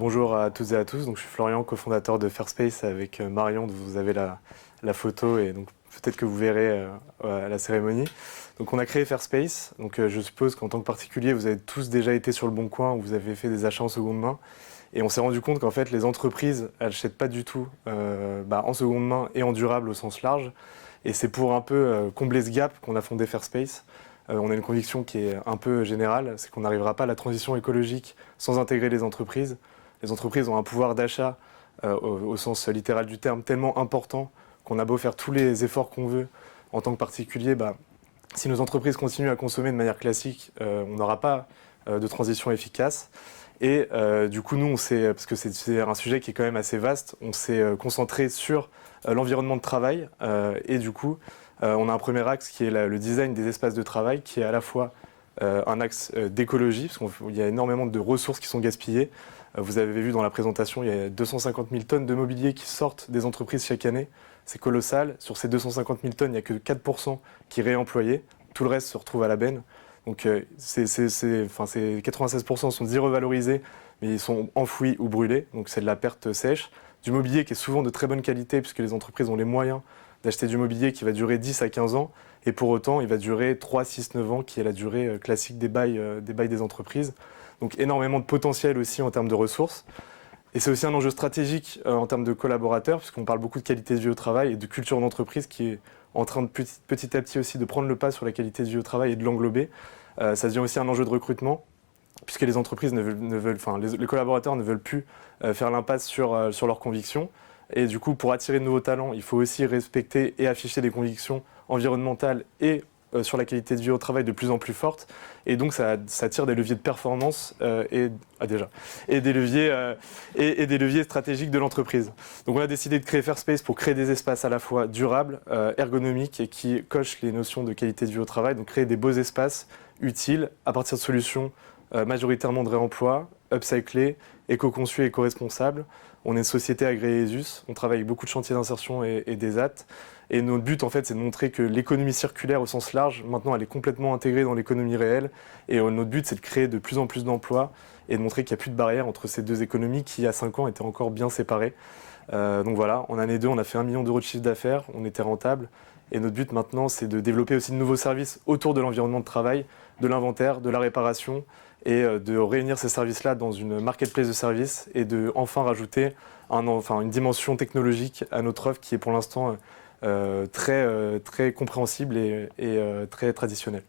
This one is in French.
Bonjour à toutes et à tous. Donc, je suis Florian, cofondateur de Fairspace avec Marion, dont vous avez la photo et donc peut-être que vous verrez à la cérémonie. Donc, on a créé Fairspace. Donc, je suppose qu'en tant que particulier, vous avez tous déjà été sur le Bon Coin ou vous avez fait des achats en seconde main. Et on s'est rendu compte qu'en fait, les entreprises, elles n'achètent pas du tout en seconde main et en durable au sens large. Et c'est pour un peu combler ce gap qu'on a fondé Fairspace. On a une conviction qui est un peu générale, c'est qu'on n'arrivera pas à la transition écologique sans intégrer les entreprises. Les entreprises ont un pouvoir d'achat, au sens littéral du terme, tellement important qu'on a beau faire tous les efforts qu'on veut en tant que particulier, si nos entreprises continuent à consommer de manière classique, on n'aura pas de transition efficace. Et du coup, nous, parce que c'est un sujet qui est quand même assez vaste, on s'est concentré sur l'environnement de travail. Et du coup, on a un premier axe qui est le design des espaces de travail, qui est à la fois un axe d'écologie, parce qu'il y a énormément de ressources qui sont gaspillées. Vous avez vu dans la présentation, il y a 250 000 tonnes de mobilier qui sortent des entreprises chaque année. C'est colossal. Sur ces 250 000 tonnes, il n'y a que 4% qui est réemployé. Tout le reste se retrouve à la benne. Donc 96% sont irrevalorisés, mais ils sont enfouis ou brûlés. Donc c'est de la perte sèche. Du mobilier qui est souvent de très bonne qualité, puisque les entreprises ont les moyens d'acheter du mobilier qui va durer 10 à 15 ans. Et pour autant, il va durer 3, 6, 9 ans, qui est la durée classique des bails des entreprises. Donc énormément de potentiel aussi en termes de ressources. Et c'est aussi un enjeu stratégique en termes de collaborateurs, puisqu'on parle beaucoup de qualité de vie au travail et de culture d'entreprise qui est en train de petit à petit aussi de prendre le pas sur la qualité de vie au travail et de l'englober. Ça devient aussi un enjeu de recrutement, puisque les entreprises les collaborateurs ne veulent plus faire l'impasse sur leurs convictions. Et du coup, pour attirer de nouveaux talents, il faut aussi respecter et afficher des convictions environnementales et sur la qualité de vie au travail de plus en plus forte. Et donc, ça tire des leviers de performance et des leviers stratégiques de l'entreprise. Donc, on a décidé de créer Fairspace pour créer des espaces à la fois durables, ergonomiques et qui cochent les notions de qualité de vie au travail. Donc, créer des beaux espaces utiles à partir de solutions majoritairement de réemploi, upcyclés, éco-conçus et éco-responsables. On est une société agréée ESUS, on travaille avec beaucoup de chantiers d'insertion et des AT. Et notre but, en fait, c'est de montrer que l'économie circulaire au sens large, maintenant, elle est complètement intégrée dans l'économie réelle. Et notre but, c'est de créer de plus en plus d'emplois et de montrer qu'il n'y a plus de barrière entre ces deux économies qui, il y a 5 ans, étaient encore bien séparées. Donc voilà, en année 2, on a fait 1 million d'euros de chiffre d'affaires, on était rentable. Et notre but maintenant, c'est de développer aussi de nouveaux services autour de l'environnement de travail, de l'inventaire, de la réparation, et de réunir ces services-là dans une marketplace de services et de enfin rajouter une dimension technologique à notre offre qui est pour l'instant très compréhensible et très traditionnelle.